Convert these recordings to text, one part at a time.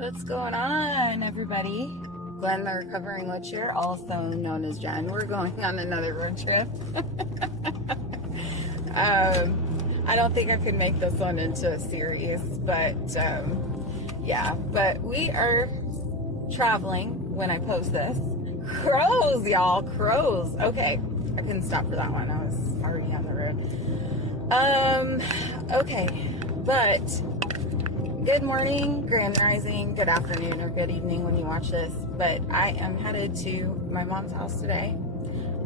What's going on, everybody? Glenn, the recovering witch here, also known as Jen. We're going on another road trip. I don't think I could make this one into a series, but yeah. But we are traveling when I post this. Crows, y'all, crows. Okay, I couldn't stop for that one. I was already on the road. Okay, but good morning, grand rising, good afternoon, or good evening when you watch this. But I am headed to my mom's house today.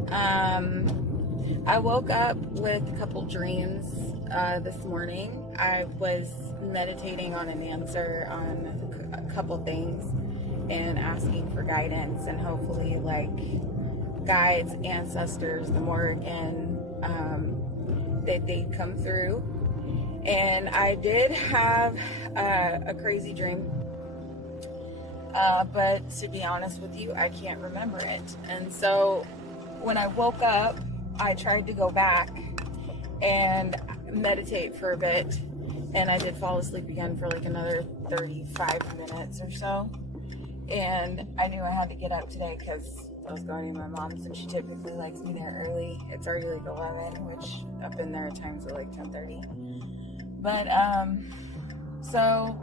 I woke up with a couple dreams this morning. I was meditating on an answer on a couple things and asking for guidance, and hopefully like guides, ancestors, the Morrigan, that they'd come through. And I did have a crazy dream, but to be honest with you, I can't remember it. And so when I woke up, I tried to go back and meditate for a bit, and I did fall asleep again for like another 35 minutes or so. And I knew I had to get up today because I was going to my mom's, and she typically likes me there early. It's already like 11, which I've been there at times at like 10:30. But so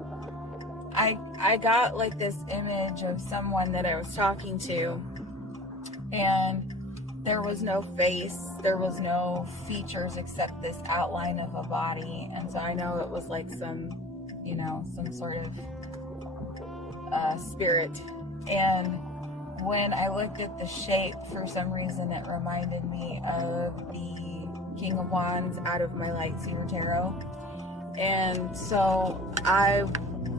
I got like this image of someone that I was talking to, and there was no face, there was no features except this outline of a body. And so I know it was like some, you know, some sort of spirit. And when I looked at the shape, for some reason it reminded me of the King of Wands out of my Lightseer Tarot. And so I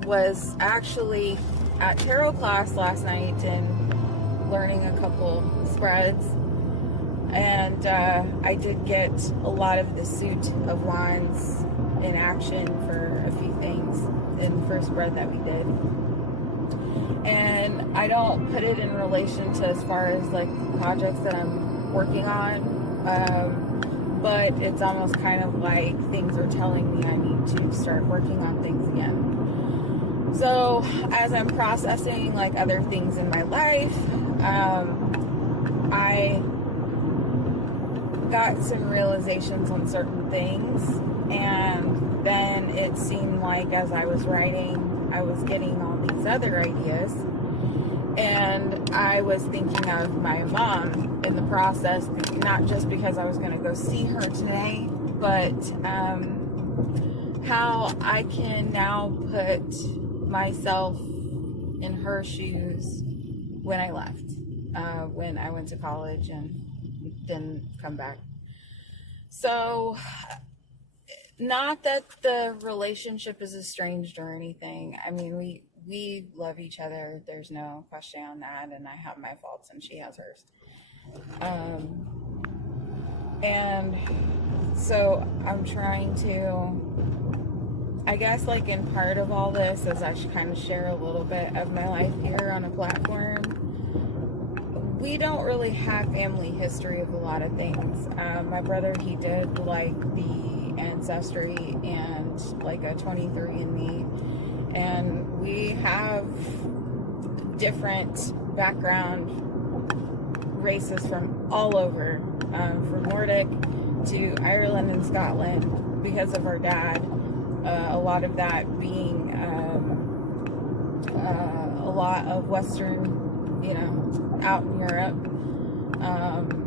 was actually at tarot class last night and learning a couple spreads, and I did get a lot of the suit of wands in action for a few things in the first spread that we did. And I don't put it in relation to as far as like projects that I'm working on, but it's almost kind of like things are telling me I need to start working on things again. So as I'm processing like other things in my life, I got some realizations on certain things, and then it seemed like as I was writing, I was getting all these other ideas, and I was thinking of my mom in the process, not just because I was going to go see her today, but how I can now put myself in her shoes when I left, when I went to college and didn't come back. So not that the relationship is estranged or anything. I mean, we love each other. There's no question on that, and I have my faults and she has hers. And so I'm trying to, I guess like in part of all this, as I should kind of share a little bit of my life here on a platform. We don't really have family history of a lot of things. My brother, he did like the Ancestry and like a 23andMe, and we have different background races from all over, from Nordic to Ireland and Scotland because of our dad, a lot of that being a lot of Western, you know, out in Europe,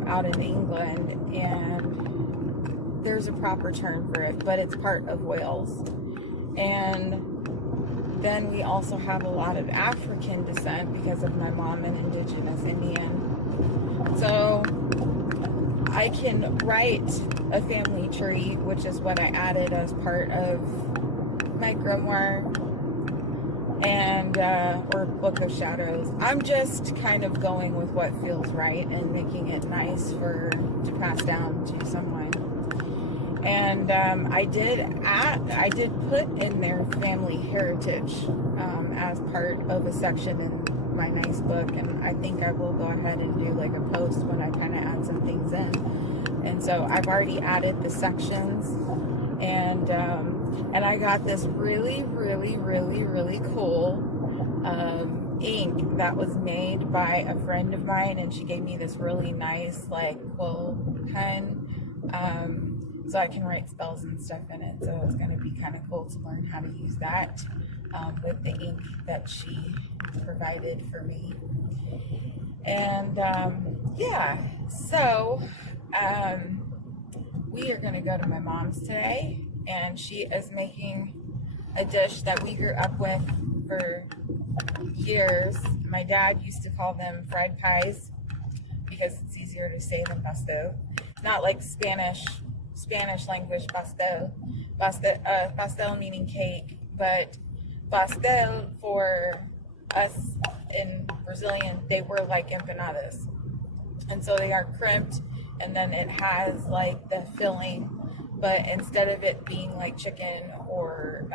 out in England, and there's a proper term for it, but it's part of Wales. And then we also have a lot of African descent because of my mom, an indigenous Indian. So I can write a family tree, which is what I added as part of my grimoire, and or Book of Shadows. I'm just kind of going with what feels right and making it nice to pass down to someone. And I did put in their family heritage as part of a section in my nice book, and I think I will go ahead and do like a post when I kind of add some things in. And so I've already added the sections, and I got this really cool ink that was made by a friend of mine, and she gave me this really nice like quill pen, so I can write spells and stuff in it. So it's going to be kind of cool to learn how to use that with the ink that she provided for me. And yeah, so we are going to go to my mom's today, and she is making a dish that we grew up with for years. My dad used to call them fried pies because it's easier to say than pastel. Not like Spanish language pastel. Pastel meaning cake, but pastel for us in Brazilian, they were like empanadas. And so they are crimped, and then it has like the filling, but instead of it being like chicken or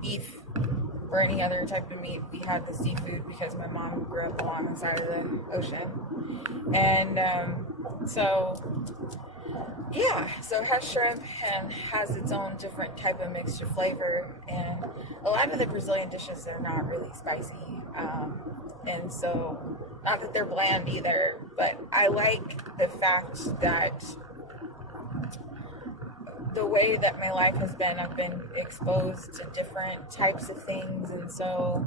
beef or any other type of meat, we had the seafood because my mom grew up along the side of the ocean. And so it has shrimp and has its own different type of mixture flavor. And a lot of the Brazilian dishes are not really spicy. And so, not that they're bland either, but I like the fact that the way that my life has been, I've been exposed to different types of things. And so,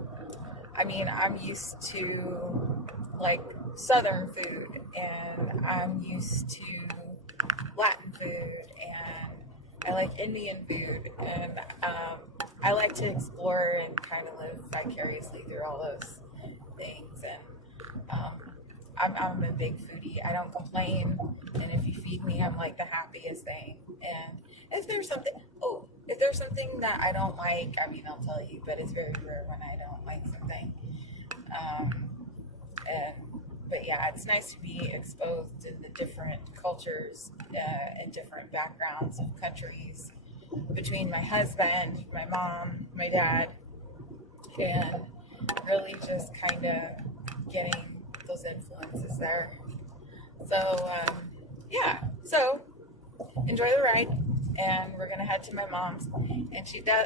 I mean, I'm used to like Southern food, and I'm used to Latin food, and I like Indian food, and I like to explore and kind of live vicariously through all those things. And I'm a big foodie. I don't complain, and if you feed me, I'm like the happiest thing. And if there's something that I don't like, I mean, I'll tell you, but it's very rare when I don't like something. But yeah, it's nice to be exposed to the different cultures and different backgrounds of countries between my husband, my mom, my dad, and really just kind of getting those influences there. So so enjoy the ride, and we're gonna head to my mom's. And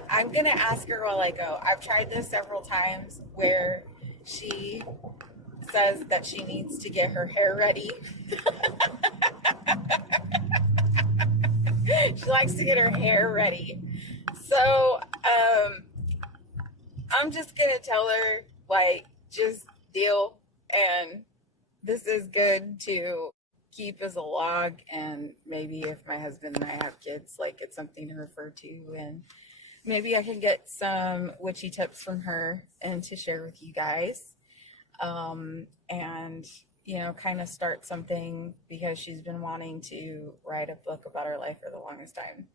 I'm gonna ask her while I go. I've tried this several times where she says that she needs to get her hair ready. She likes to get her hair ready. So I'm just gonna tell her, like, just deal, and this is good to keep as a log, and maybe if my husband and I have kids, like, it's something to refer to, and maybe I can get some witchy tips from her and to share with you guys. And, you know, kind of start something, because she's been wanting to write a book about her life for the longest time.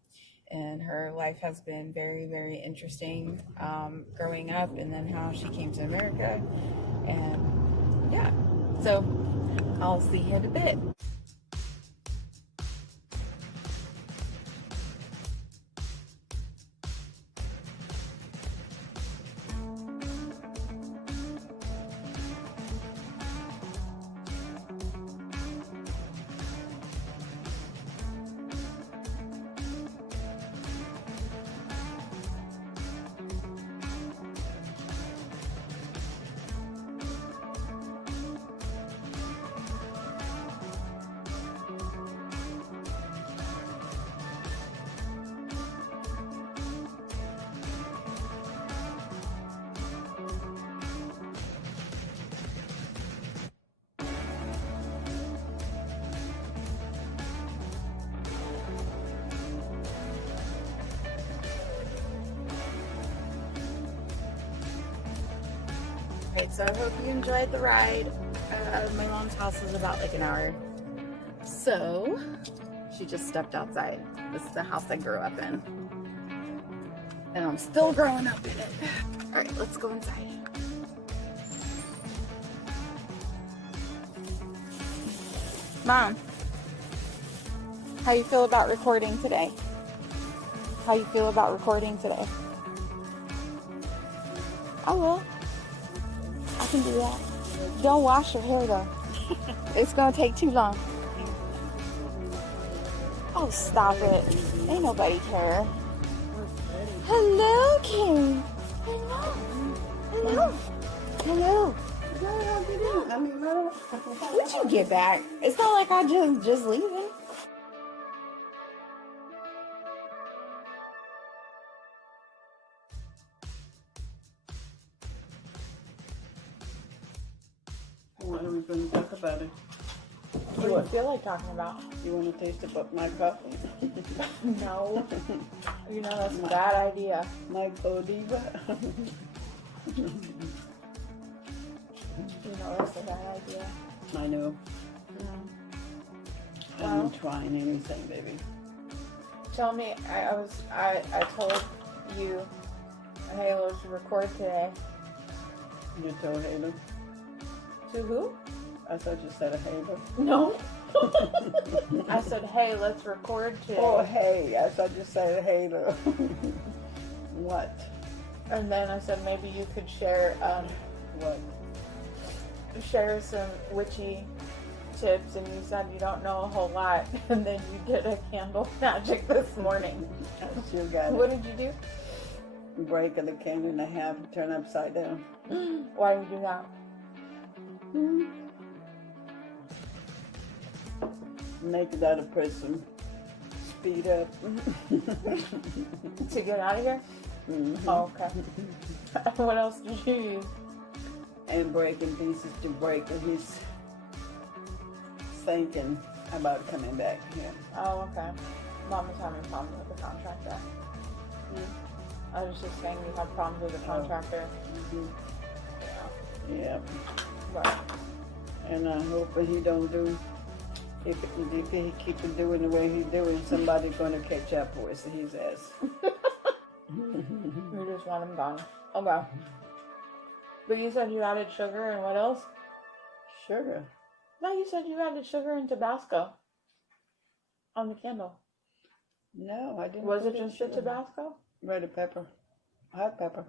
And her life has been very, very interesting, growing up, and then how she came to America. And yeah, so I'll see you in a bit. Alright, so I hope you enjoyed the ride. My mom's house is about like an hour. So, she just stepped outside. This is the house I grew up in. And I'm still growing up in it. Alright, let's go inside. Mom, how you feel about recording today? How you feel about recording today? I will. I can do that. Don't wash your hair though. It's gonna take too long. Oh, stop it. Ain't nobody care. Hello, King. Hello. Hello. I mean, no. When'd you get back? It's not like I just leaving. What are we going to talk about it? What do you feel like talking about? You want to taste about my coffee? No. You know that's a bad idea. My Godiva? You know that's a bad idea. I know. Well, I'm trying anything, baby. tell me, I told you Halo to record today. You told Halo? To who? I thought you said a Halo. No. I said, hey, let's record today. Oh, hey. I thought you said Halo. What? And then I said maybe you could share What? share some witchy tips, and you said you don't know a whole lot, and then you did a candle magic this morning. I still got What it. did you Break the candle in half and turn upside down. do? Why did you do that? Make that a person. Speed up. To get out of here? Mhm. Oh, okay. What else did you use? And breaking pieces to break his thinking about coming back here. Oh, okay. Mom was having problems with the contractor. I was just saying you had problems with the contractor. Mhm. Yeah. Yeah. But And I hope that he don't do, if he keep doing the way he's doing, somebody's gonna catch up with his ass. you just want him gone. Okay. But you said you added sugar and what else? Sugar. No, you said you added sugar and Tabasco on the candle. No, I didn't. Was put it in just the sugar. Tabasco? Red pepper. Hot pepper.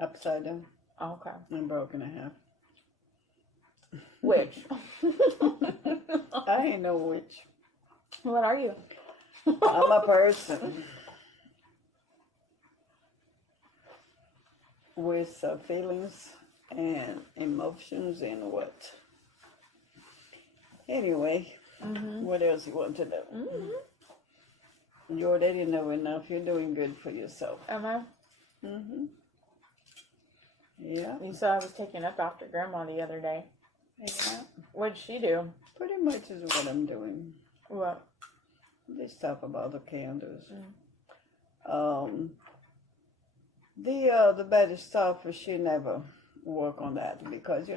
Upside down Oh, okay. and broken in half. Which? I ain't no witch. What are you? I'm a person with feelings and emotions and what. Anyway, what else you want to know? You already know enough. You're doing good for yourself. Am I? Yeah. You said I was taking up after Grandma the other day. Yeah. What'd she do? Pretty much is what I'm doing. What? This stuff about the candles. The better stuff, she never work on that because,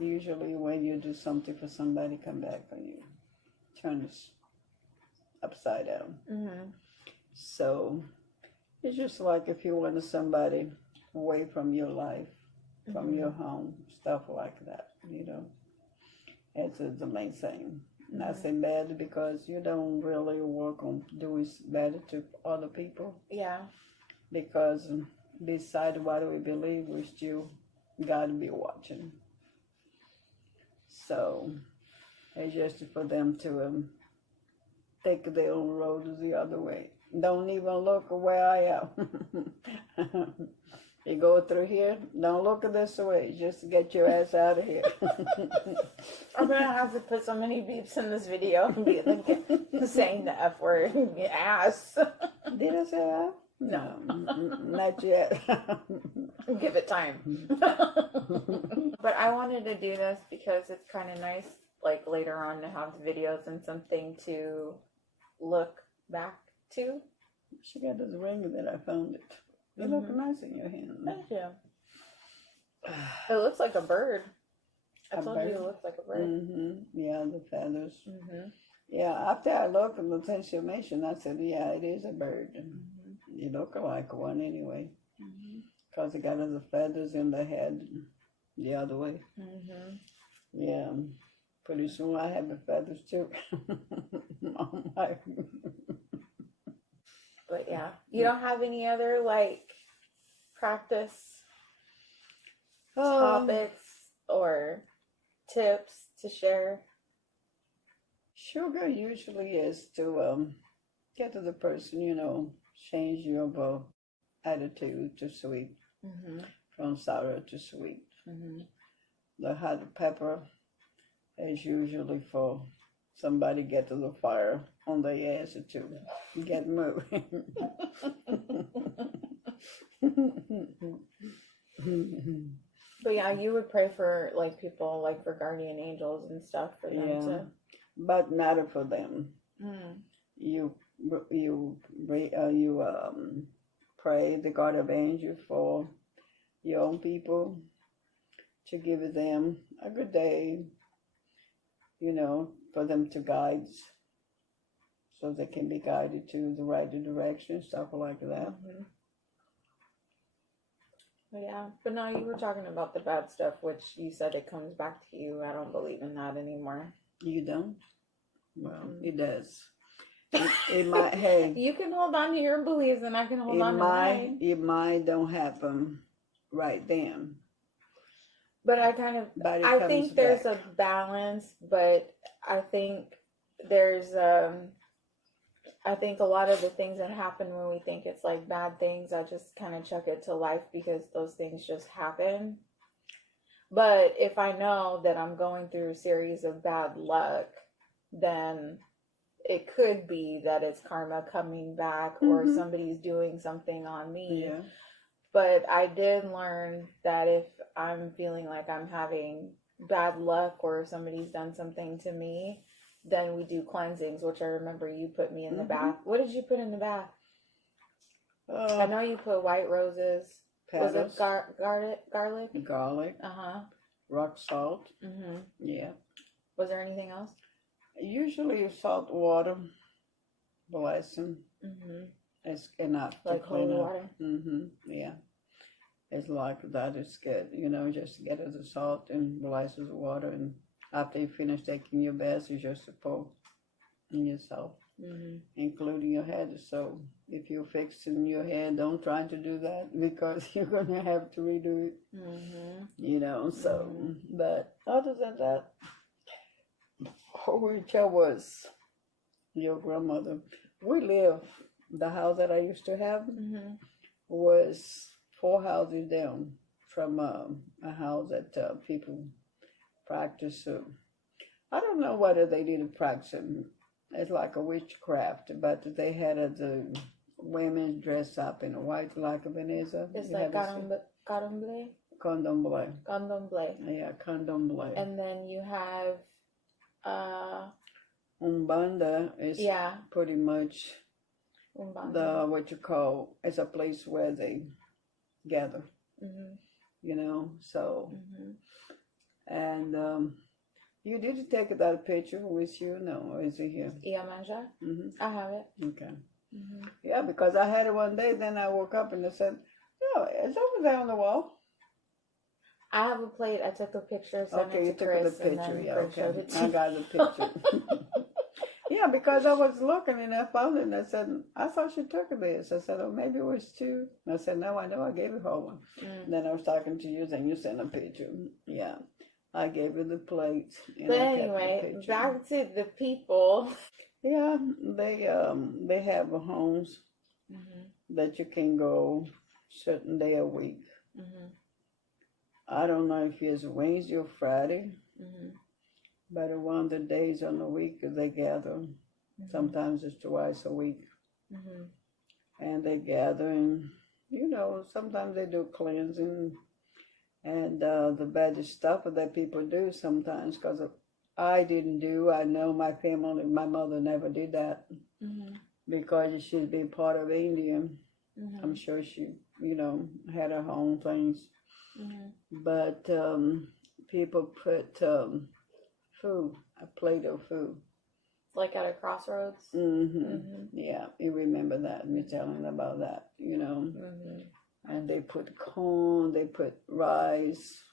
usually when you do something for somebody, come back and you turn this upside down. So it's just like if you wanted somebody away from your life, from your home, stuff like that, It's the main thing. Not saying bad because you don't really work on doing better to other people. Yeah. Because beside what we believe, we still got to be watching. So it's just for them to take their own road the other way. Don't even look where I am. You go through here, don't look this way. Just get your ass out of here. I'm gonna have to put so many beeps in this video and be like saying the F word. Ass. Did I say that? No, not yet. Give it time. But I wanted to do this because it's kind of nice, like later on, to have the videos and something to look back to. She got this ring that I found it. It look nice in your hand. Thank you. It looks like a bird. I told you it looks like a bird. Yeah, the feathers. Yeah, after I looked at the transformation, I said, yeah, it is a bird. You look like one anyway. Because it got the feathers in the head the other way. Yeah. Pretty soon I have the feathers too. On my... But yeah, you don't have any other practice topics or tips to share? Sugar usually is to get to the person, change your attitude to sweet, Mm-hmm. from sour to sweet. Mm-hmm. The hot pepper is usually for somebody get a little fire on their ass to get moving. But yeah, you would pray for like people, like for guardian angels and stuff for them Yeah, to. but not for them. Mm. You pray the God of angels for your own people to give them a good day, for them to guide, so they can be guided to the right direction, stuff like that. Mm-hmm. But yeah, but no, you were talking about the bad stuff, which you said it comes back to you. I don't believe in that anymore. You don't? Well, Mm-hmm. it does. It might, hey. You can hold on to your beliefs and I can hold on to mine. It might don't happen right then. But I think there's a balance, but I think there's, I think a lot of the things that happen when we think it's like bad things, I just kind of chuck it to life because those things just happen. But if I know that I'm going through a series of bad luck, then it could be that it's karma coming back or somebody's doing something on me. Yeah. But I did learn that if I'm feeling like I'm having bad luck or somebody's done something to me, then we do cleansings, which I remember you put me in the bath. What did you put in the bath? I know you put white roses. Petals. Was it garlic? Garlic. Uh-huh. Rock salt. Mm-hmm. Yeah. Was there anything else? Usually salt water, blessing. Mm-hmm. It's enough like to clean holy up. water. Mm-hmm. Yeah. It's like that. It's good. Just get the salt and glasses of water, and after you finish taking your bath, you just pour in yourself, including your head. So if you're fixing your hair, don't try to do that because you're gonna have to redo it. So. But other than that, which was your grandmother. The house that I used to have was 4 houses down from a house that people practice. I don't know whether they did practice. It's like a witchcraft, but they had the women dress up in white like a Veneza. It's like Cadomble? Condomble. Condomble. Yeah, Condomble. And then you have Umbanda is pretty much Umbanda. it's a place where they gather, so, and you did take that picture with you, no, or is it here? Iamanja? I have it. Okay. Yeah, because I had it one day, then I woke up and I said, no, it's over there on the wall. I have a plate. I took a picture, sent Okay, it to you Chris, took the picture, and then yeah, Chris showed okay. it to I got the picture. Yeah, because I was looking and I found it and I said, I thought she took this. I said, oh, maybe it was 2. And I said, no, I know I gave her one. Then I was talking to you and you sent a picture. Yeah, I gave her the plate. But anyway, back to the people. Yeah, they have homes that you can go certain day a week. I don't know if it's Wednesday or Friday. But one of the days on the week they gather. Sometimes it's twice a week. And they gather and, sometimes they do cleansing and the bad stuff that people do sometimes because I didn't do. I know my family, my mother never did that because she'd been part of India. I'm sure she, had her own things. But people put food, a plate of food. Like at a crossroads? Yeah, you remember that, me telling about that, And they put corn, they put rice.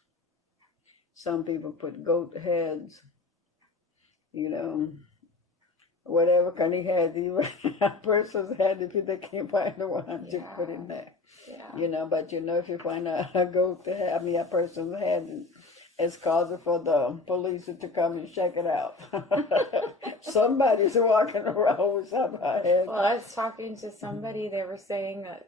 Some people put goat heads, whatever kind of head, even a person's head, if they can't find the one to put in there. Yeah. But if you find a goat head, a person's head, It's causing for the police to come and check it out. Somebody's walking around with something on their head. Well, I was talking to somebody, they were saying that,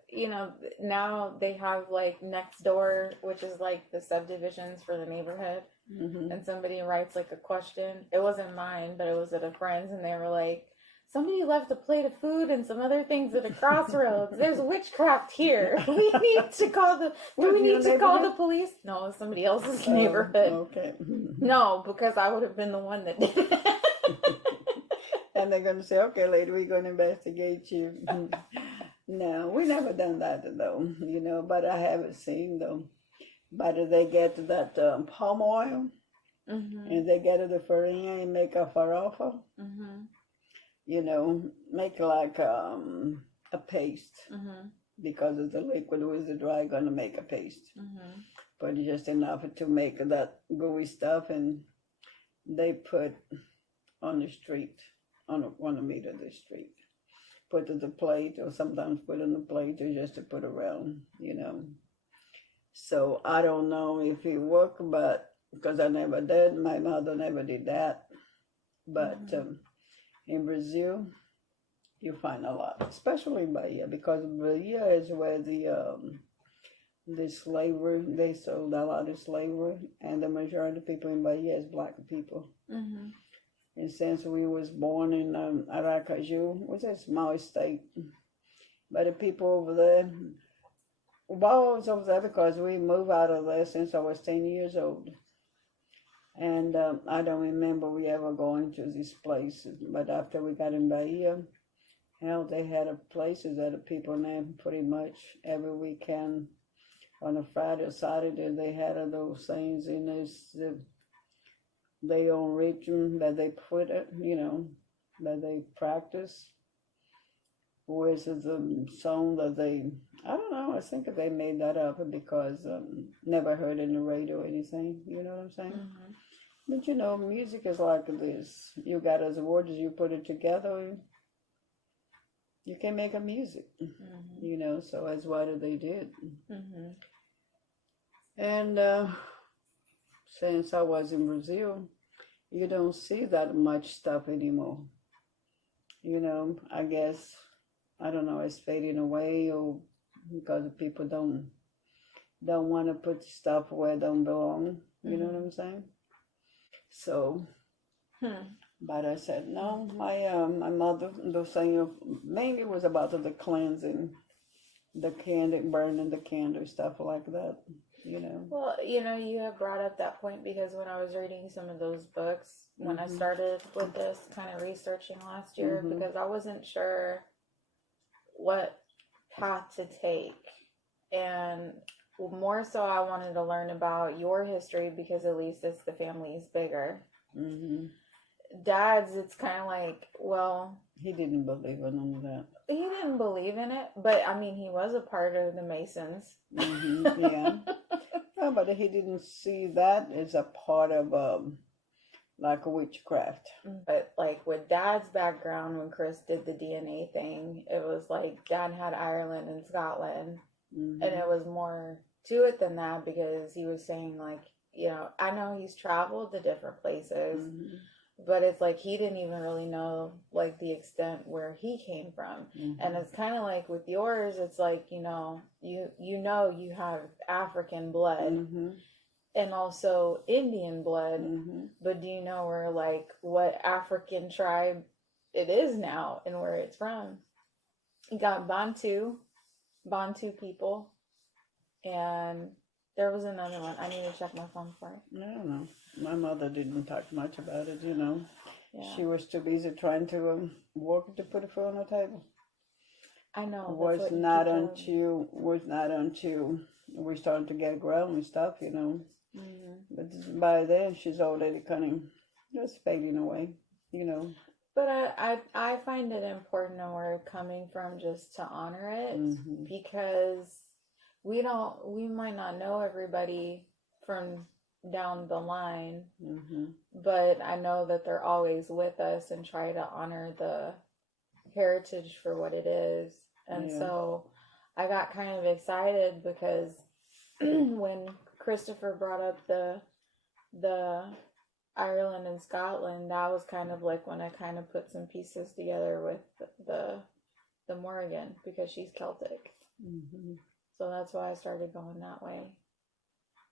now they have like next door, which is like the subdivisions for the neighborhood. Mm-hmm. And somebody writes like a question. It wasn't mine, but it was at a friend's, and they were like, somebody left a plate of food and some other things at a crossroads. There's witchcraft here. We need to call the the police? No, it's somebody else's neighborhood. Okay. No, because I would have been the one that did it. And they're going to say, okay, lady, we're going to investigate you. No, we never done that, though, but I haven't seen, though. But they get that palm oil, and they get the farinha and make a farofa, make like a paste, because of the liquid with the dry, going to make a paste. But just enough to make that gooey stuff, and they put on the street, on 1 meter of the street. Put to the plate, or sometimes put on the plate, or just to put around, So I don't know if it worked, but because I never did, my mother never did that. But in Brazil, you find a lot, especially in Bahia, because Bahia is where the slavery, they sold a lot of slavery, and the majority of people in Bahia is black people. And since we was born in Aracaju, which is a small state, but the people over there, well, I was over there because we moved out of there since I was 10 years old. And I don't remember we ever going to these places. But after we got in Bahia, they had places that the people named pretty much every weekend on a Friday or Saturday. They had those things in their own ritual that they put it, that they practice. Or is it the song that I don't know, I think they made that up because never heard it in the radio or anything, you know what I'm saying? But music is like this. You got as words, you put it together, you can make a music, so that's what they did. And since I was in Brazil, you don't see that much stuff anymore. I guess, I don't know, it's fading away, or because people don't want to put stuff where it don't belong. You know what I'm saying? So, but I said no. My mother, the saying mainly was about the cleansing, the candle, burning the candle, stuff like that. Well, you have brought up that point because when I was reading some of those books, when I started with this kind of researching last year, because I wasn't sure what path to take, and more so I wanted to learn about your history because at least it's the family's bigger. Dad's, it's kind of like, well, he didn't believe in none of that. He didn't believe in it, but I mean, he was a part of the Masons. Yeah. No, but he didn't see that as a part of like a witchcraft. But like with Dad's background, when Chris did the DNA thing, it was like Dad had Ireland and Scotland, and it was more to it than that because he was saying like, I know he's traveled to different places, but it's like he didn't even really know like the extent where he came from. And it's kind of like with yours, it's like, you have African blood and also Indian blood, but do you know where like what African tribe it is now and where it's from? You got Bantu people, and there was another one. I need to check my phone for it. I don't know. My mother didn't talk much about it, Yeah. She was too busy trying to work to put food on the table. I know. Was not until we started to get grown and stuff, But by then, she's already kind of just fading away, But I find it important where we're coming from just to honor it because we might not know everybody from down the line, but I know that they're always with us and try to honor the heritage for what it is. And so I got kind of excited because when Christopher brought up the the Ireland and Scotland, that was kind of like when I kind of put some pieces together with the Morrigan, because she's Celtic. Mm-hmm. So that's why I started going that way.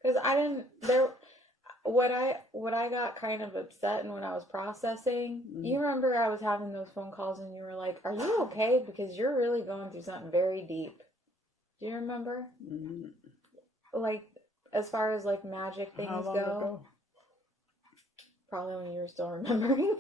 Because I didn't there. What I got kind of upset and when I was processing, you remember I was having those phone calls and you were like, "Are you okay? Because you're really going through something very deep." Do you remember? Mm-hmm. Like, as far as like magic things How long go? ago? Probably when you were still remembering.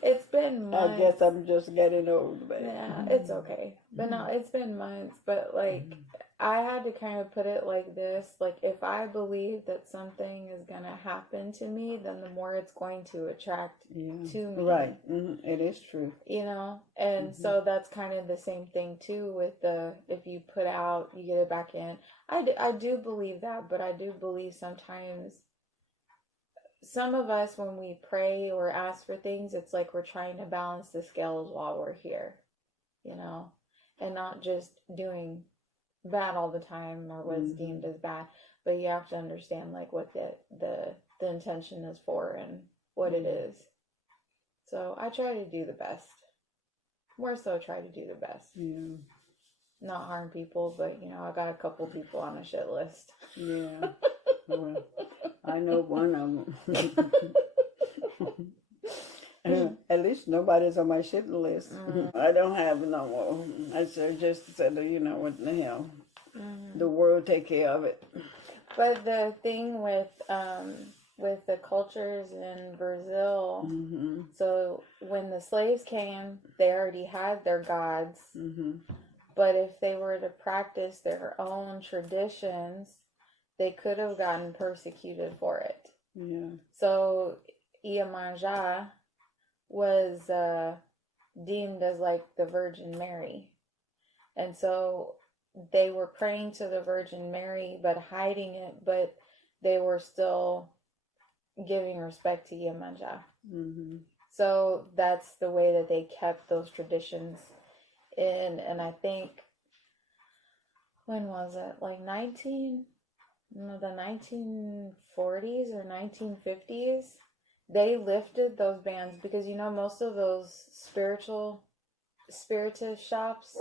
It's been months. I guess I'm just getting old, but yeah, it's okay. But no, it's been months. But like, I had to kind of put it like this: like, if I believe that something is gonna happen to me, then the more it's going to attract to me. Right. Mm-hmm. It is true. You know, and so that's kind of the same thing too with the if you put out, you get it back in. I do believe that, but I do believe sometimes some of us, when we pray or ask for things, it's like we're trying to balance the scales while we're here, you know, and not just doing bad all the time or what's deemed as bad, but you have to understand like what the intention is for and what it is. So I try to do the best. More so try to do the best. Yeah. Not harm people, but you know, I got a couple people on a shit list. Yeah. Well, I know one of them. At least nobody's on my shit list. I don't have no more. I just said, you know, what the hell. The world take care of it. But the thing with the cultures in Brazil, so when the slaves came, they already had their gods. But if they were to practice their own traditions, they could have gotten persecuted for it. Yeah. So Iemanjá was deemed as like the Virgin Mary. And so they were praying to the Virgin Mary, but hiding it, but they were still giving respect to Iemanjá. So that's the way that they kept those traditions in. And I think, when was it? Like the 1940s or 1950s, they lifted those bans because, you know, most of those spiritist shops,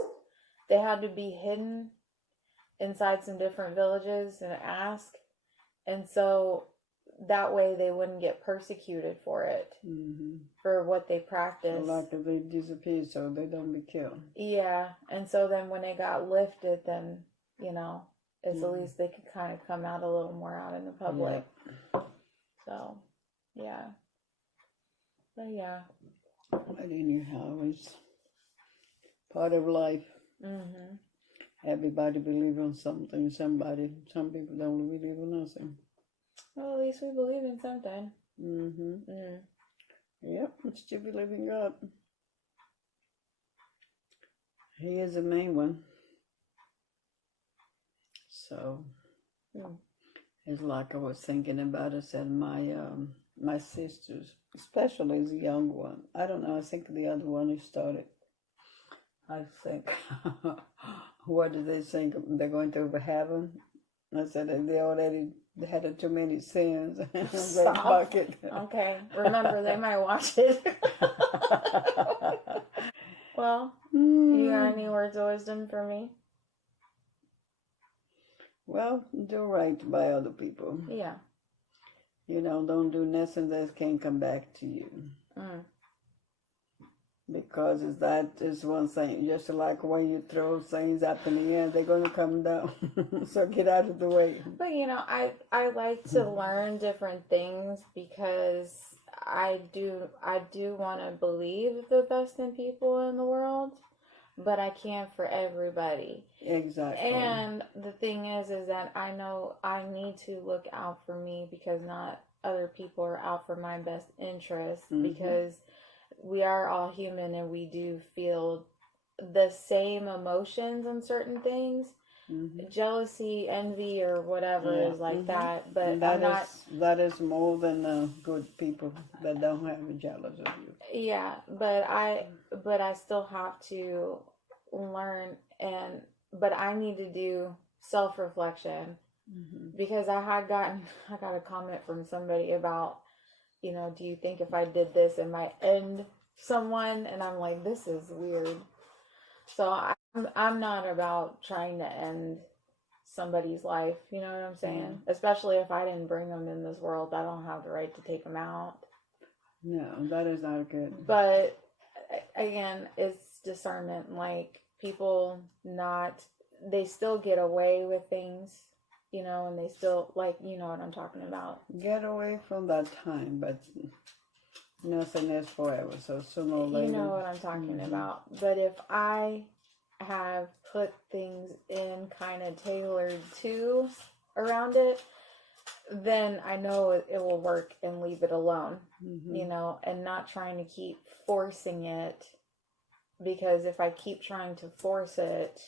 they had to be hidden inside some different villages and ask. And so that way they wouldn't get persecuted for it, for what they practiced. So like if they disappear so they don't be killed. Yeah. And so then when they got lifted, then, you know, it's at least they could kind of come out a little more out in the public. Yeah. So, yeah. But yeah. But anyhow, it's part of life. Everybody believe in something, somebody. Some people don't believe in nothing. Well, at least we believe in something. Yep, we still believe in God. He is the main one. So, it's like I was thinking about it, and my sisters, especially the young one. I don't know, I think the other one who started. I think, what do they think? They're going to heaven? I said they had too many sins. Stop. Okay, remember, they might watch it. Well, you got any words of wisdom for me? Well, do right by other people. Yeah. You know, don't do nothing that can come back to you. Because that is one thing. Just like when you throw things up in the air, they're going to come down. So get out of the way. But, you know, I like to learn different things because I do want to believe the best in people in the world, but I can't for everybody. Exactly. And the thing is that I know I need to look out for me because not other people are out for my best interest, because we are all human and we do feel the same emotions on certain things. Jealousy, envy, or whatever is like that. But that is more than good people that don't have a jealous of you. Yeah, but I still have to learn, but I need to do self-reflection Because I got a comment from somebody about, you know, do you think if I did this, it might end someone? And I'm like, this is weird. So I'm not about trying to end somebody's life. You know what I'm saying? Especially if I didn't bring them in this world, I don't have the right to take them out. No, that is not good. But again, it's discernment. Like, people they still get away with things, you know, and they still, like, you know what I'm talking about. Get away from that time, but nothing is forever. So sooner or later. You know what I'm talking about. But if I have put things in kind of tailored to around it, then I know it will work and leave it alone, you know, and not trying to keep forcing it, because if I keep trying to force it,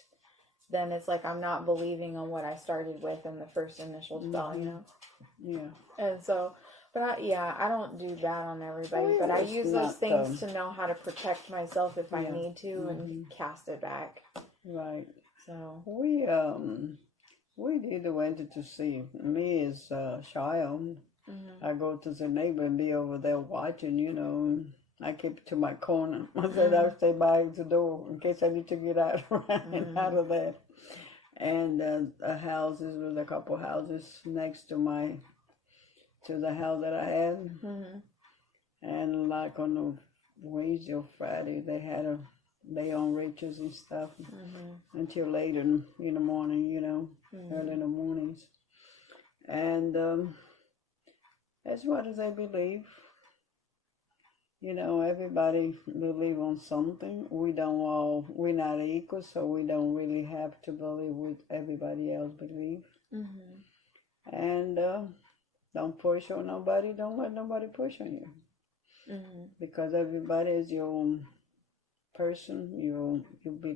then it's like I'm not believing on what I started with in the first initial spell, you know? Yeah. And so, but I don't do that on everybody, but I use those things to know how to protect myself if I need to and cast it back. Right. So we did went to see me as a child. I go to the neighbor and be over there watching, you know. And I keep to my corner. I said I'll stay by the door in case I need to get out out of there. And the houses, was a couple houses next to the house that I had. And like on the Wednesday or Friday, they had their own riches and stuff until later in the morning, you know, early in the mornings. And as what as I believe. You know, everybody believe on something. We're not equal, so we don't really have to believe what everybody else believe. And don't push on nobody. Don't let nobody push on you. Because everybody is your own person. You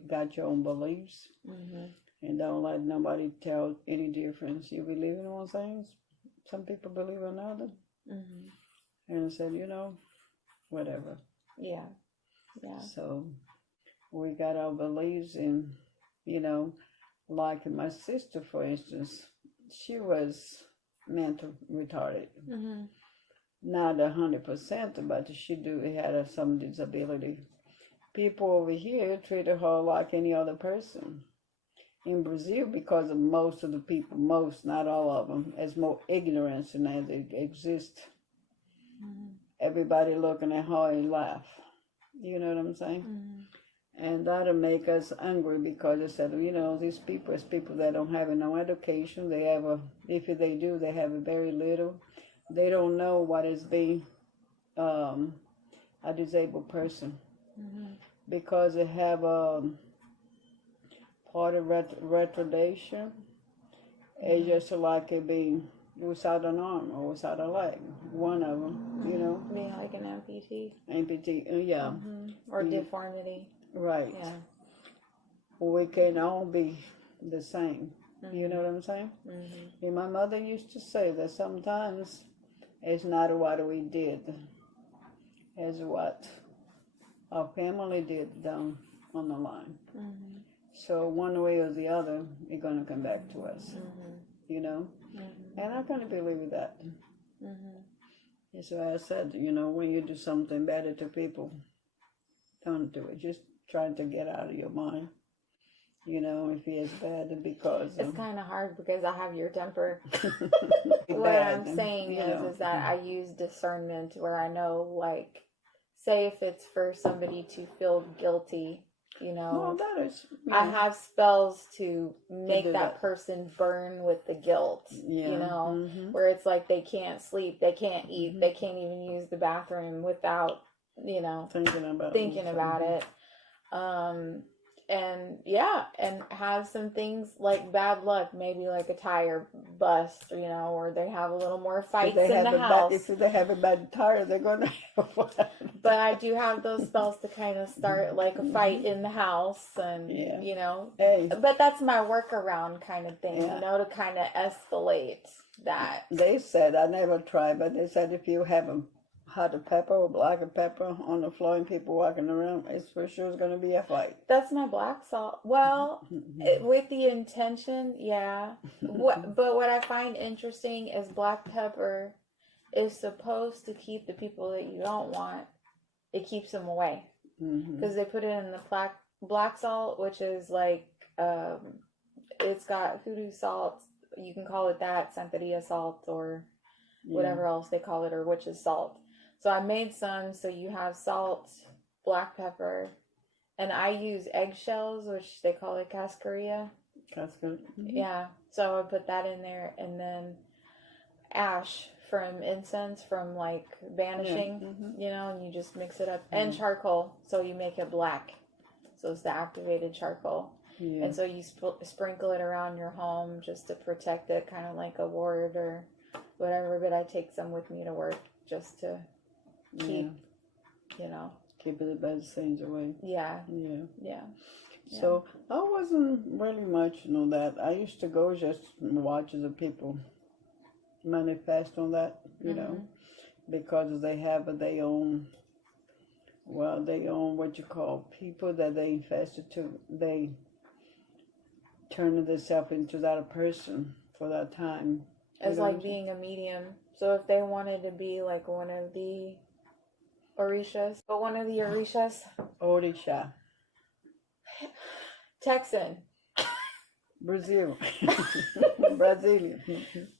got your own beliefs. And don't let nobody tell any difference. You believe in one thing, some people believe in another. And I said, you know, whatever. Yeah. So we got our beliefs in, you know, like my sister, for instance, she was mental retarded. Not 100%, but she had some disability. People over here treated her like any other person. In Brazil, because of most of the people, not all of them, as more ignorance and as it exists. Everybody looking at her and laugh. You know what I'm saying? And that'll make us angry because they said, you know, these people is people that don't have no education. They have if they do, they have a very little. They don't know what is being a disabled person. Because they have part of retardation. It's just like it being without an arm or without a leg. One of them, you know. Being like an amputee. Amputee, yeah. Or deformity. Right. Yeah. We can all be the same. You know what I'm saying? And my mother used to say that sometimes it's not what we did, it's what our family did down on the line. So one way or the other, it's going to come back to us, you know? And I kind of believe that. That's why I said, you know, when you do something better to people, don't do it. Just trying to get out of your mind, you know, if it's bad, because... It's kind of hard because I have your temper. What I'm saying is that I use discernment where I know, like, say if it's for somebody to feel guilty, you know, I have spells to make that person burn with the guilt, you know, where it's like they can't sleep, they can't eat, they can't even use the bathroom without, you know, thinking about it. And have some things like bad luck, maybe like a tire bust, you know, or they have a little more fights in the house. If they have a bad tire, they're going to have a fight. But I do have those spells to kind of start like a fight in the house, and you know, but that's my workaround kind of thing, you know, to kind of escalate that. They said, I never tried, but they said if you have a hot pepper or black pepper on the floor and people walking around, it's for sure going to be a fight. That's my black salt. Well, with the intention, yeah. But what I find interesting is black pepper is supposed to keep the people that you don't want. It keeps them away because they put it in the black salt, which is like it's got hoodoo salt. You can call it that, Santeria salt, or whatever else they call it, or witch's salt. So I made some. So you have salt, black pepper, and I use eggshells, which they call it cascarilla. Cascarilla. Yeah. So I put that in there, and then ash from incense, from like banishing, you know, and you just mix it up, and charcoal, so you make it black. So it's the activated charcoal. Yeah. And so you sprinkle it around your home just to protect it, kind of like a ward or whatever. But I take some with me to work just to keep, you know. Keep the bad things away. Yeah. Yeah. So I wasn't really much, that. I used to go just watch the people manifest on that, you know, because they have their own, what you call people that they infested to. They turn themselves into that person for that time. It's like being a medium. So if they wanted to be like one of the Orishas, Orisha. Texan. Brazil. Brazilian.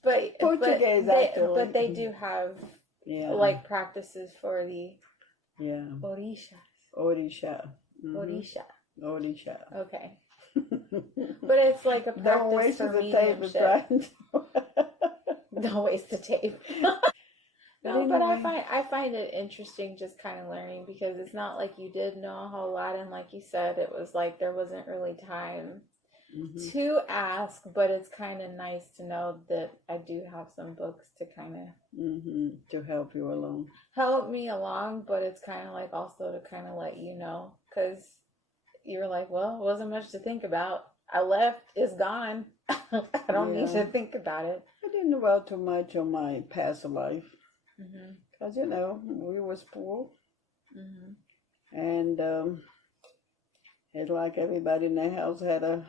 But Portuguese, but they do have like practices for the Orishas. Orisha. Orisha. Okay. But it's like a practice for mediumship. Don't waste the tape. No, but I find it interesting just kind of learning, because it's not like you did know a whole lot, and like you said, it was like there wasn't really time to ask, but it's kind of nice to know that I do have some books to kind of to help you along. Help me along, but it's kind of like also to kind of let you know, because you're like, well, it wasn't much to think about. I left, it's gone. I don't need to think about it. I didn't know too much on my past life. Because, we was poor. And it's like everybody in the house had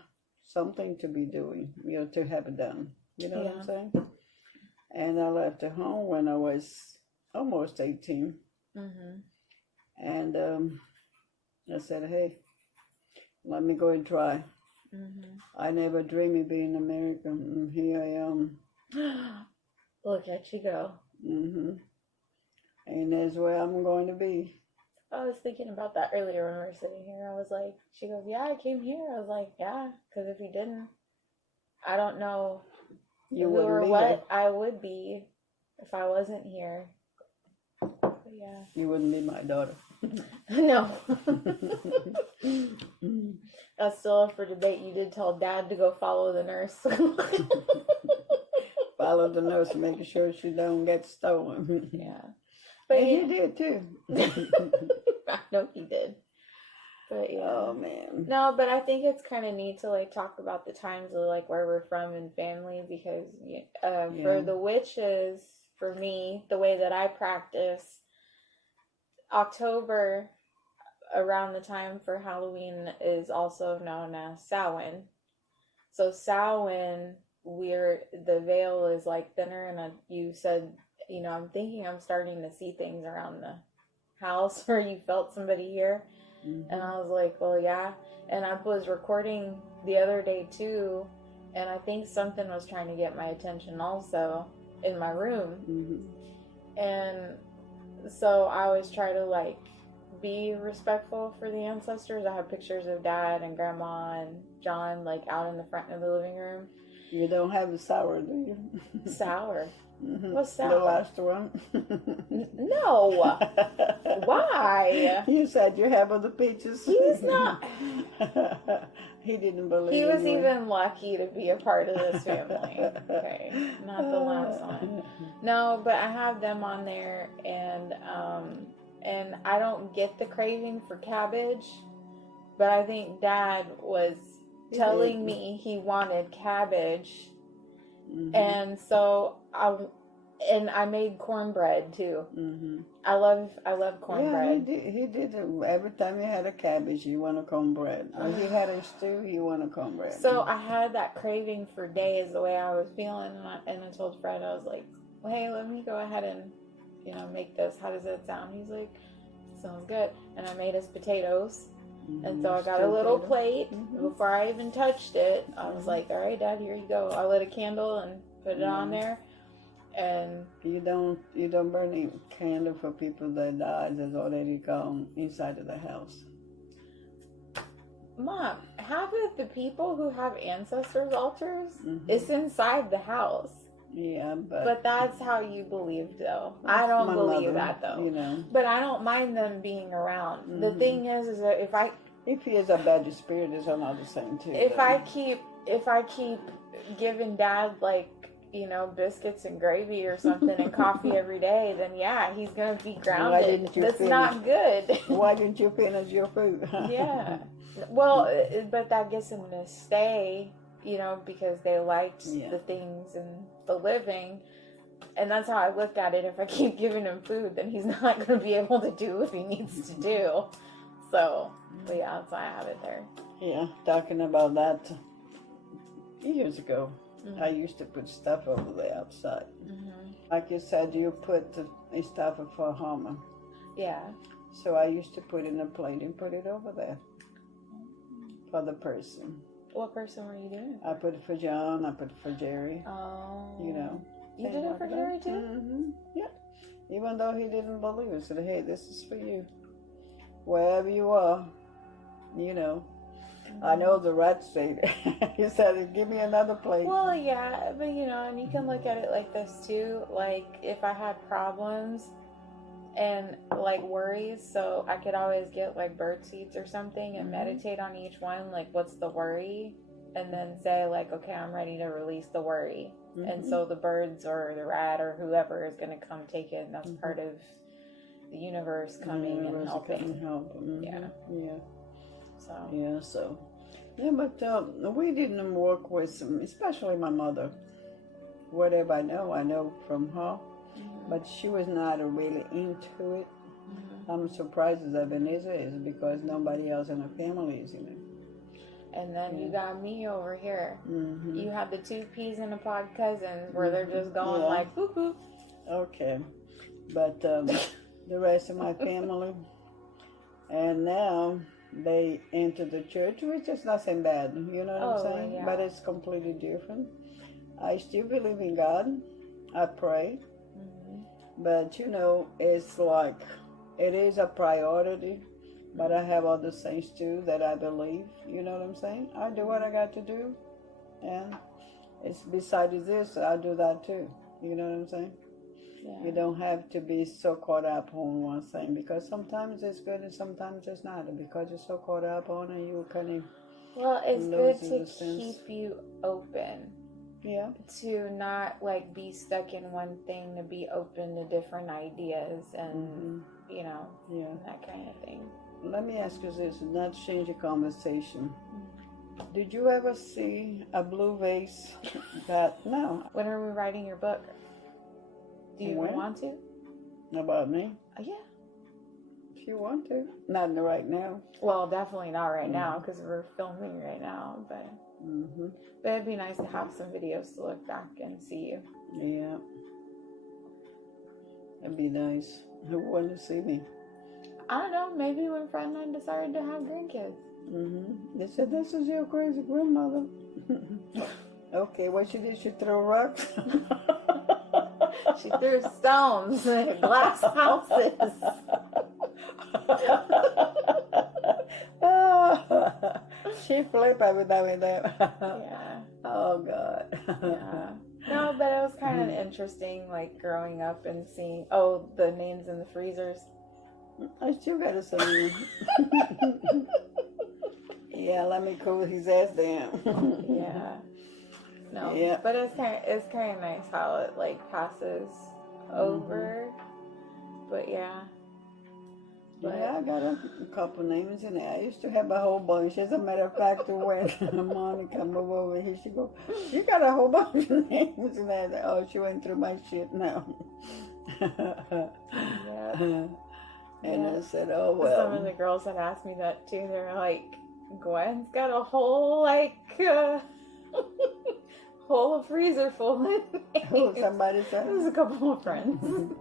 something to be doing, to have it done. You know what I'm saying? And I left the home when I was almost 18. And I said, hey, let me go and try. I never dreamed of being American. Here I am. Look at you go. And that's where I'm going to be. I was thinking about that earlier when we were sitting here. I was like, she goes, yeah, I came here. I was like, yeah, because if you didn't, I don't know who or what I would be if I wasn't here. But yeah. You wouldn't be my daughter. No. That's still up for debate. You did tell Dad to go follow the nurse. Follow the nurse, making sure she don't get stolen. Yeah. But and he did too. I know he did. But yeah. Oh man. No, but I think it's kind of neat to like talk about the times of like where we're from and family, because for the witches, for me, the way that I practice, October, around the time for Halloween, is also known as Samhain. So Samhain, the veil is like thinner, and you said, I'm thinking I'm starting to see things around the house, or you felt somebody here. And I was like, well, yeah. And I was recording the other day too, and I think something was trying to get my attention also in my room. And so I always try to like be respectful for the ancestors. I have pictures of Dad and Grandma and John like out in the front of the living room. You don't have a sour, do you? Sour? What's sour? The last one. No. Why? You said you have other peaches. He's not. He didn't believe. He was even lucky to be a part of this family. Okay, not the last one. No, but I have them on there, and I don't get the craving for cabbage, but I think Dad was telling me he wanted cabbage, and so And I made cornbread too. Mm-hmm. I love cornbread. Yeah, he did it. Every time he had a cabbage, he wanted cornbread. Or he had a stew, he wanted cornbread. So I had that craving for days, the way I was feeling, and I told Fred, I was like, well, hey, let me go ahead and, make this. How does it sound? He's like, sounds good. And I made us potatoes. Mm-hmm. And so I got a little plate. Mm-hmm. Before I even touched it, I was like, all right, Dad, here you go. I lit a candle and put it on there. And you don't burn any candle for people that died that's already gone inside of the house. Mom, half of the people who have ancestors' altars, it's inside the house. Yeah, but that's how you believe, though. I don't believe that, though. But I don't mind them being around. Mm-hmm. The thing is that if he is a bad spirit, it's another thing too. If I keep giving Dad biscuits and gravy or something and coffee every day, then yeah, he's gonna be grounded. That's not good. Why didn't you finish your food? Yeah. Well, but that gets him to stay, because they liked the things and the living. And that's how I looked at it. If I keep giving him food, then he's not going to be able to do what he needs to do. So, but yeah, that's why I have it there. Yeah, talking about that, years ago, I used to put stuff over there outside. Mm-hmm. Like you said, you put the stuff for Homer. Yeah. So I used to put in a plate and put it over there for the person. What person were you doing? I put it for John. I put it for Jerry. Oh. You did it for Jerry too? Mm-hmm. Yeah. Even though he didn't believe it, said, "Hey, this is for you. Wherever you are, I know the rat said he said, give me another plate." Well, yeah, but and you can look at it like this too. Like if I had problems and worries, so I could always get bird seeds or something and meditate on each one, what's the worry, and then say okay, I'm ready to release the worry. And so the birds or the rat or whoever is going to come take it, and that's part of the universe coming and helping. Yeah. Yeah, but we didn't work with some, especially my mother. Whatever I know from her, but she was not really into it. I'm surprised as Ebenezer is, because nobody else in her family is in it. And then you got me over here. You have the two peas in a pod cousins where they're just going boop boop. Okay, but the rest of my family, and now they enter the church, which is nothing bad, you know what I'm saying? Yeah. But it's completely different. I still believe in God. I pray. But it's it is a priority. But I have other things too that I believe. You know what I'm saying? I do what I got to do, and it's besides this, I do that too. You know what I'm saying? Yeah. You don't have to be so caught up on one thing, because sometimes it's good and sometimes it's not. And because you're so caught up on it, you kind of it's good to keep you open. Yeah. To not be stuck in one thing, to be open to different ideas and that kind of thing. Let me ask you this, not change the conversation. Did you ever see a blue vase no? When are we writing your book? Do you even want to? About me? Yeah. If you want to. Not right now. Well, definitely not right now, because we're filming right now, but but it'd be nice to have some videos to look back and see you. Yeah. That'd be nice. Who would to see me? I don't know, maybe when Fred and I decided to have grandkids. They said, "This is your crazy grandmother." Okay, what she did? She threw rocks? She threw stones, glass houses. She flipped every time with them. Yeah. Oh, God. Yeah. No, but it was kind of interesting, growing up and seeing, the names in the freezers. I still got to say. Yeah, let me cool his ass down. Yeah. No. Yeah. But it's kind of nice how it passes over. But yeah. But Yeah, I got a couple names in there. I used to have a whole bunch. As a matter of fact, when Monica moved over here, she go, "You got a whole bunch of names in there." Oh, she went through my shit now. yeah. And I said, "Oh Some of well." the girls had asked me that too. They're like, Gwen's got a whole whole freezer full of names. Oh, somebody said. There's a couple of friends.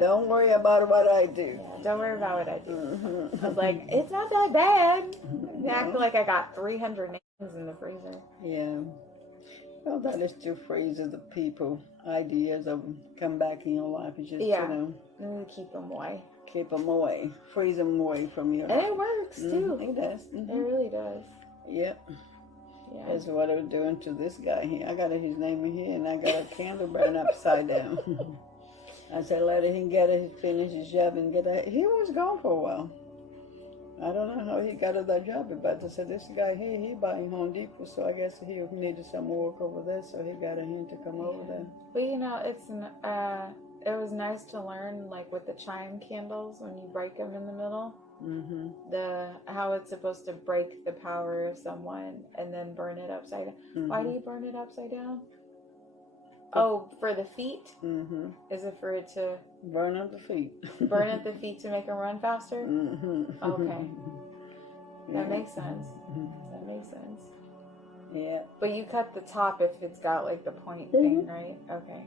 Don't worry about what I do. Yeah, don't worry about what I do. Mm-hmm. I was like, it's not that bad. They act like I got 300 names in the freezer. Yeah. Well, that is to phrase of the people, ideas of come back in your life. It's just, Yeah. you know, Keep them away. keep them away, freeze them away from your And it works too. It does. It really does. Yep. Yeah. That's what I was doing to this guy here. I got his name in here, and I got a candle burning upside down. I said, let him get it, finish his job, and get it. He was gone for a while. I don't know how he got that job, but I said, this guy here, he buying Home Depot, so I guess he needed some work over there, so he got him to come over there. But you know, it was nice to learn, like with the chime candles, when you break them in the middle, how it's supposed to break the power of someone and then burn it upside down. Why do you burn it upside down? Oh, for the feet? Is it for it to burn up the feet? Burn at the feet to make them run faster? Okay. That makes sense. That makes sense. Yeah. But you cut the top if it's got like the point thing, right? Okay.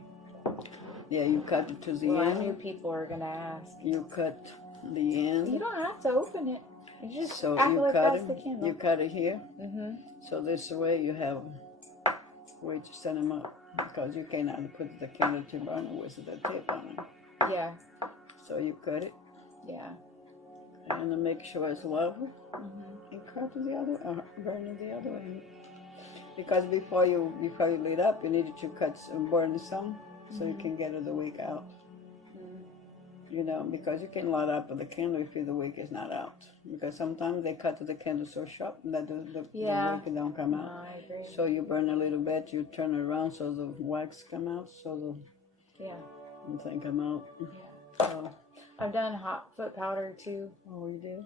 Yeah, you cut it to the Well, end. I knew people were going to ask. You cut the end. You don't have to open it. You just So act you like cut that's it. the candle. You cut it here. So this way you have way to set them up, because you cannot put the candle to burn with the tip on it. Yeah. So you cut it. Yeah. And then make sure it's level. And cut to the other, burn it the other way. Because before you lit up, you needed to cut and burn some, so you can get the wick out. You know, because you can light up the candle if the wick is not out. Because sometimes they cut the candle so sharp that the wick don't come out. No, I agree. So you burn a little bit, you turn it around so the wax come out, so the thing come out. So, I've done hot foot powder too. oh, you did?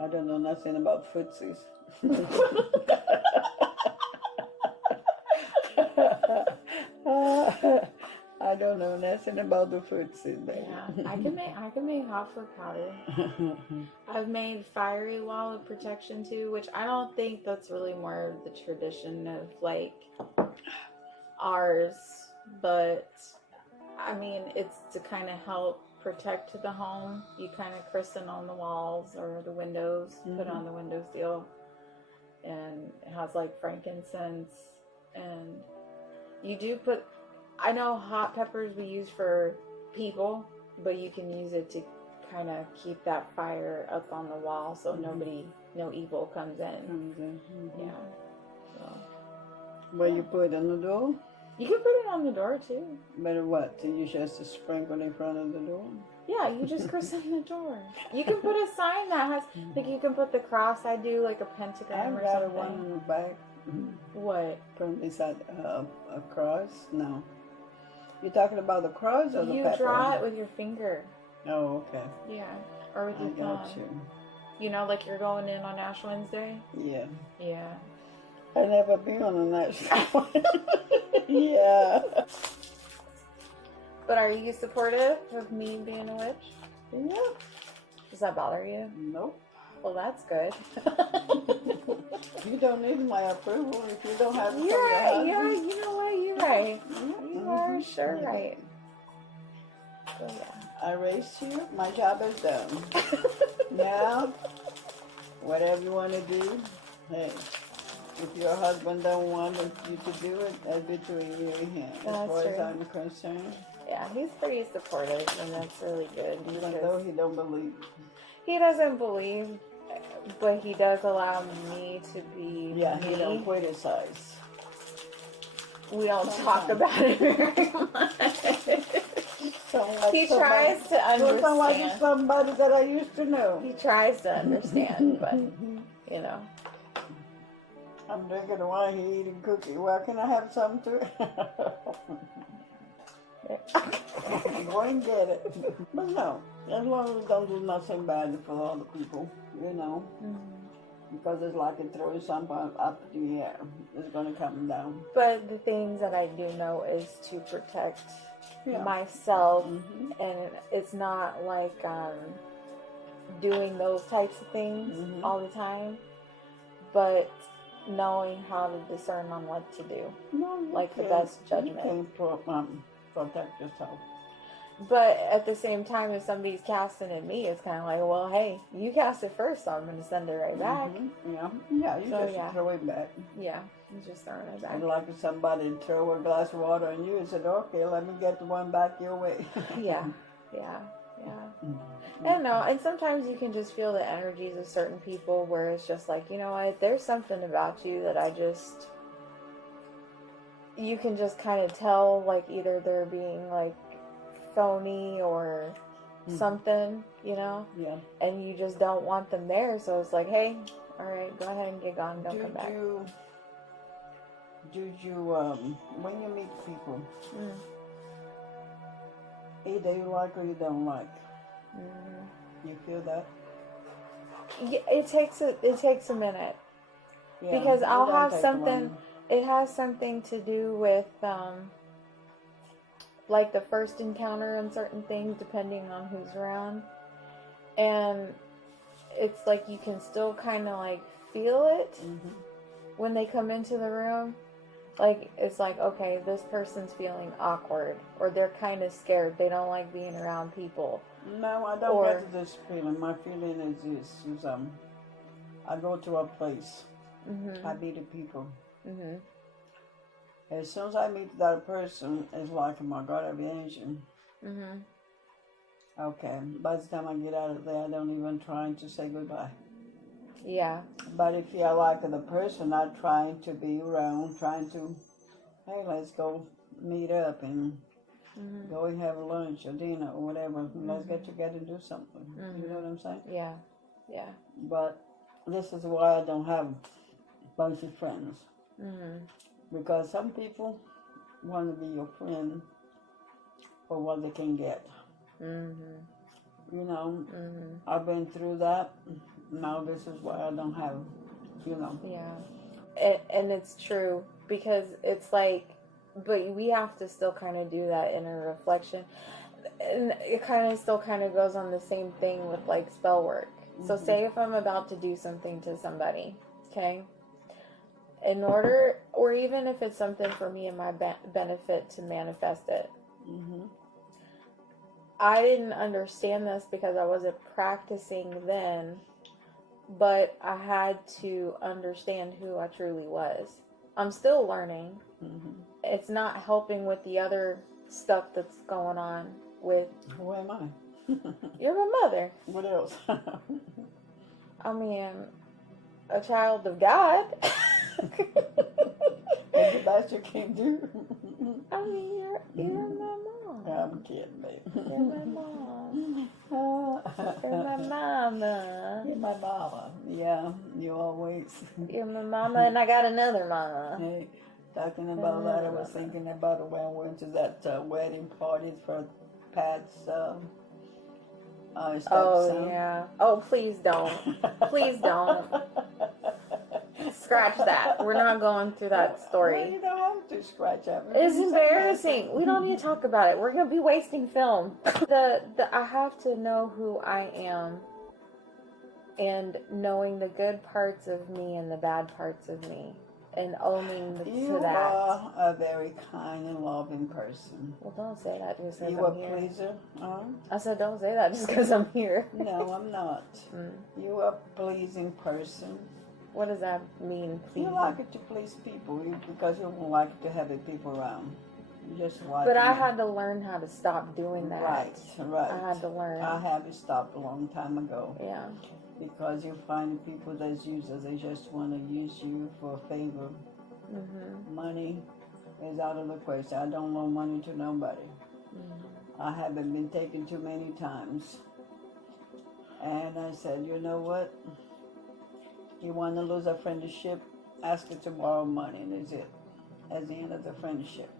I don't know nothing about footsies. I don't know nothing about the footsies, baby. Yeah, I can make hot foot powder. I've made fiery wall of protection too, which I don't think that's really more of the tradition of like ours, but I mean it's to kind of help protect the home. You kind of christen on the walls or the windows, put on the window seal, and it has like frankincense, and you do put. I know hot peppers we use for people, but you can use it to kind of keep that fire up on the wall so no evil comes in. Yeah. So. Where you put it on the door? You can put it on the door too. But what? You just sprinkle in front of the door? Yeah, you just christen the door. You can put a sign that has, like you can put the cross. I do like a pentagram or something. I got one in the back. What? From beside a cross? No. You're talking about the cross or the pepper? You draw it with your finger. Oh, okay. Yeah, or with your thumb. Got you. You know, like you're going in on Ash Wednesday? Yeah. Yeah. I never been on a national. Yeah. But are you supportive of me being a witch? Yeah. Does that bother you? Nope. Well, that's good. You don't need my approval if you don't have it. You're right. You know what? You're right. You are sure right. So, yeah. I raised you. My job is done. Now, whatever you want to do, hey, if your husband don't want you to do it, that's between you and him. As far as I'm concerned. Yeah, he's pretty supportive, and that's really good. Even though he don't believe. He doesn't believe, but he does allow me to be Yeah, me. he don't criticize. We don't talk about it very much. He tries to understand. Sound like somebody that I used to know. He tries to understand, but you know. I'm drinking wine, he eating cookie. Well, can I have some too? Go and get it. But no, as long as we don't do nothing bad for other people, you know. Because it's like it throwing something up in the air. It's going to come down. But the things that I do know is to protect myself, and it's not like doing those types of things all the time, but knowing how to discern on what to do, like the best judgment. You can protect yourself. But at the same time, if somebody's casting at me, it's kind of like, well, hey, you cast it first, so I'm going to send it right back. Yeah, you just throw it back. Yeah, you just throwing it back. And like if somebody throw a glass of water on you and said, okay, let me get the one back your way. Yeah. And no, and sometimes you can just feel the energies of certain people where it's just like, you know what, there's something about you that you can just kind of tell, like either they're being like phony or something, you know? Yeah. And you just don't want them there, so it's like, hey, all right, go ahead and get gone, don't come back. Did you, when you meet people, either you like or you don't like, you feel that? Yeah, it takes a minute. Yeah, because I'll have something, it has something to do with, like the first encounter on certain things, depending on who's around. And it's like you can still kind of like feel it when they come into the room. Like, it's like, okay, this person's feeling awkward, or they're kind of scared. They don't like being around people. No, I don't get this feeling. My feeling is this, I go to a place, I meet the people. As soon as I meet that person, it's like, oh my God, I'm Asian. Okay, by the time I get out of there, I don't even try to say goodbye. Yeah. But if you like the person, not trying to be around, trying to, hey, let's go meet up and go and have lunch or dinner or whatever. Let's get together and do something. You know what I'm saying? Yeah. But this is why I don't have a bunch of friends. Because some people want to be your friend for what they can get. You know, I've been through that. Now this is why I don't have, you know. Yeah. And it's true, because it's like, but we have to still kind of do that inner reflection. And it still goes on the same thing with like spell work. So say if I'm about to do something to somebody, okay? In order, or even if it's something for me and my benefit to manifest it. I didn't understand this because I wasn't practicing then, but I had to understand who I truly was. I'm still learning. It's not helping with the other stuff that's going on with... Who am I? You're my mother. What else? I mean, a child of God. That's the best you can do. I mean, you're my mom. I'm kidding, baby. You're my mom. You're my mama. You're my mama. Yeah, you always. You're my mama, and I got another mama. Hey, talking about that, I was thinking about when I went to that wedding party for Pat's stepson. Oh, yeah. Oh, please don't. Please don't. Scratch that. We're not going through that story. Well, you don't have to scratch that. It's embarrassing. We don't need to talk about it. We're going to be wasting film. I have to know who I am, and knowing the good parts of me and the bad parts of me, and owning to that. You are a very kind and loving person. Well, don't say that just because You I'm a here. pleaser? I said don't say that just because I'm here. No, I'm not. You are a pleasing person. What does that mean, please? You like it to please people because you don't like to have the people around. You just like But I had to learn how to stop doing that. Right. I had to learn. I had to stop a long time ago. Yeah. Because you find people that's users, they just want to use you for a favor. Money is out of the question. I don't loan money to nobody. I haven't been taken too many times. And I said, you know what? You want to lose a friendship, ask her to borrow money, and that's it. That's the end of the friendship.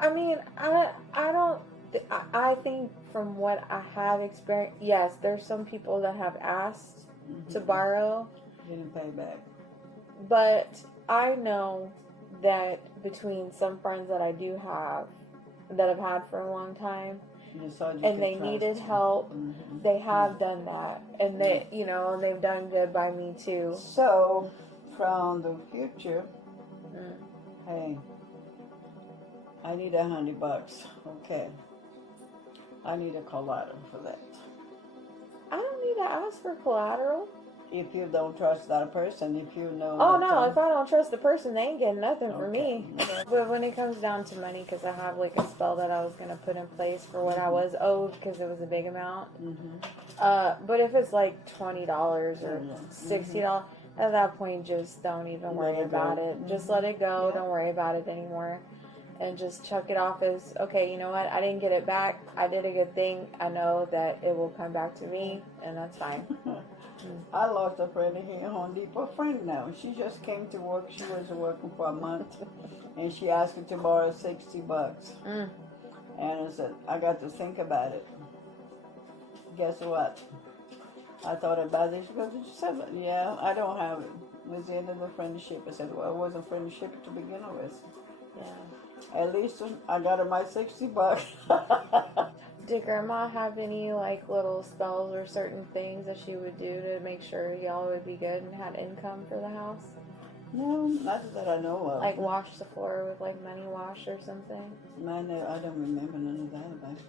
I mean, I don't. I think from what I have experienced, yes, there's some people that have asked to borrow, Didn't pay back. but I know that between some friends that I do have that I've had for a long time, and they needed help, they have done that, and they, you know, and they've done good by me too. So, from the future, hey, I need $100. Okay, I need a collateral for that. I don't need to ask for collateral. If you don't trust that person, if you know. Oh no, if I don't trust the person, they ain't getting nothing for me. But when it comes down to money, because I have like a spell that I was going to put in place for what I was owed, because it was a big amount. But if it's like $20 or $60, at that point, just don't even worry about it. Just let it go. Don't worry about it anymore. And just chuck it off as, okay, you know what? I didn't get it back. I did a good thing. I know that it will come back to me, and that's fine. I lost a friend here in Home Depot. A friend now. She just came to work. She was working for a month, and she asked me to borrow $60. And I said, I got to think about it. Guess what? I thought about it. She goes, did you say that? Yeah, I don't have it. It was the end of the friendship. I said, well, it wasn't friendship to begin with. Yeah. At least I got her my $60. Did Grandma have any like little spells or certain things that she would do to make sure y'all would be good and had income for the house? No, not that I know of. Like wash the floor with like money wash or something? I don't remember none of that about it.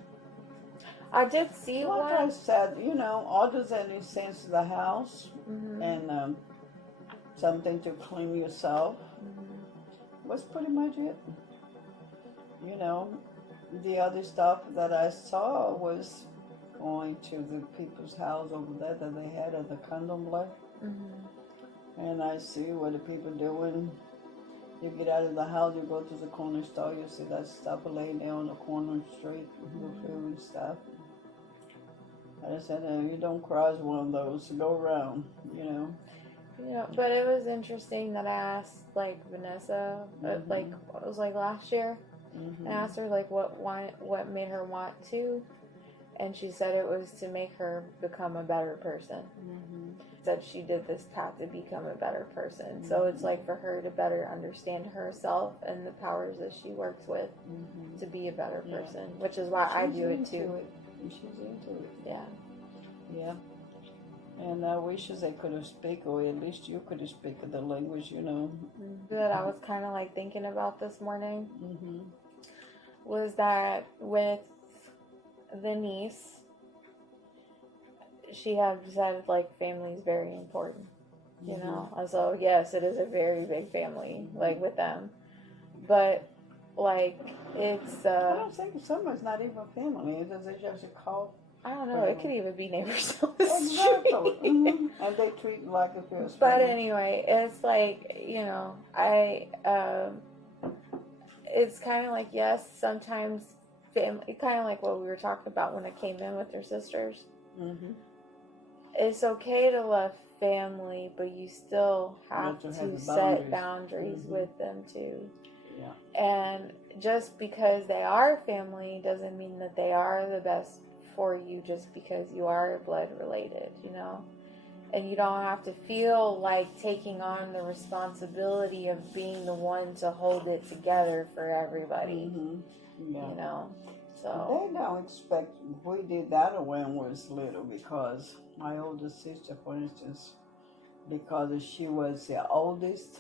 I did see one. Like I said, you know, other than in sense of the house and something to clean yourself was pretty much it. You know, the other stuff that I saw was going to the people's house over there that they had at the Cadomble. And I see what the people doing. You get out of the house, you go to the corner store, you see that stuff laying there on the corner of the street with food and stuff. I said, you don't cross one of those, go around, you know. Yeah, but it was interesting that I asked like Vanessa, like it was like last year. I asked her like what made her want to, and she said it was to make her become a better person. Said she did this path to become a better person. So it's like for her to better understand herself and the powers that she works with to be a better person, which is why I do it too. She's into it. Yeah. Yeah. And I wish they could have speak, or at least you could have speak the language, you know. That I was kind of like thinking about this morning was that with the niece, she had decided like family is very important, you know. And so yes, it is a very big family, like with them, but like it's. I don't think someone's not even family. It's just a call. I don't know. It could even be neighbors on the Exactly. street. And they treat like a first. But anyway, it's like, you know, it's kind of like, yes, sometimes family, kind of like what we were talking about when I came in with their sisters. It's okay to love family, but you still have to set boundaries with them too. Yeah. And just because they are family doesn't mean that they are the best for you just because you are blood related, you know. And you don't have to feel like taking on the responsibility of being the one to hold it together for everybody. You know. So they don't expect. We did that when we was little because my older sister, for instance, because she was the oldest,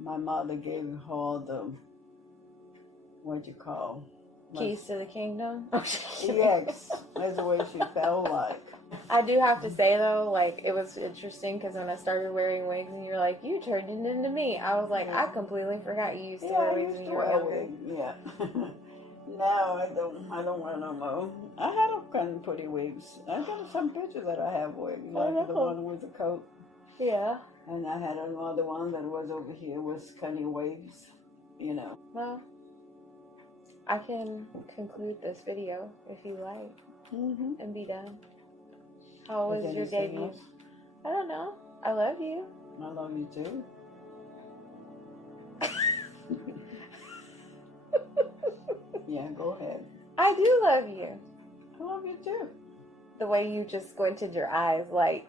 my mother gave her the what you call keys to the kingdom. Yes, that's the way she felt like. I do have to say though, like it was interesting because when I started wearing wigs and you're like, you turned it into me. I was like, I completely forgot you used to wear wigs when you were younger. Yeah. Now I don't wear no more. I had a kind of pretty wigs. I got some pictures that I have wigs, like the one with the coat. Yeah. And I had another one that was over here with kind of waves, you know. Well, I can conclude this video if you like and be done. How was your debut? I don't know. I love you. I love you too. Yeah, go ahead. I do love you. I love you too. The way you just squinted your eyes, like,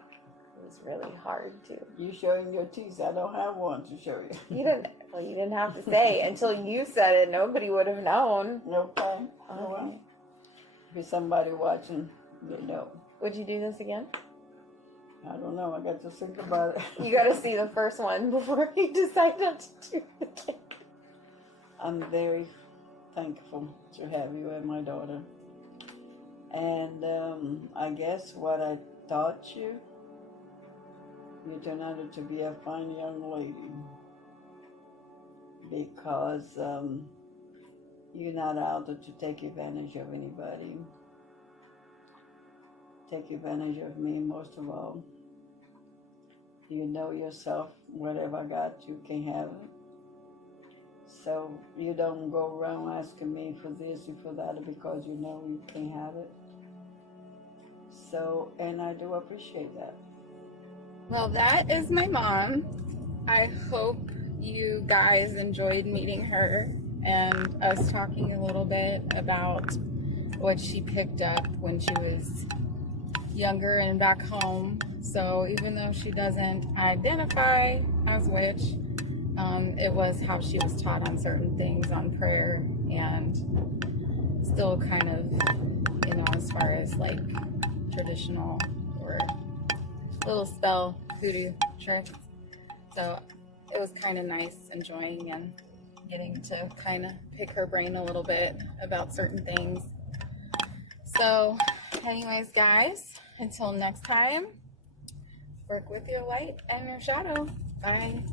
it was really hard to. You showing your teeth. I don't have one to show you. You didn't have to say until you said it. Nobody would have known. Okay. Well, if somebody watching, they know. Would you do this again? I don't know. I got to think about it. You got to see the first one before you decide not to do it again. I'm very thankful to have you and my daughter. And I guess what I taught you, you turned out to be a fine young lady. Because you're not out to take advantage of anybody. Take advantage of me most of all. You know yourself, whatever I got, you can have it. So you don't go around asking me for this and for that because you know you can have it. So, and I do appreciate that. Well, that is my mom. I hope you guys enjoyed meeting her and us talking a little bit about what she picked up when she was younger and back home. So even though she doesn't identify as witch, it was how she was taught on certain things, on prayer, and still kind of, you know, as far as like traditional or little spell hoodoo tricks. So it was kind of nice enjoying and getting to kind of pick her brain a little bit about certain things. So anyways, guys, until next time, work with your light and your shadow. Bye.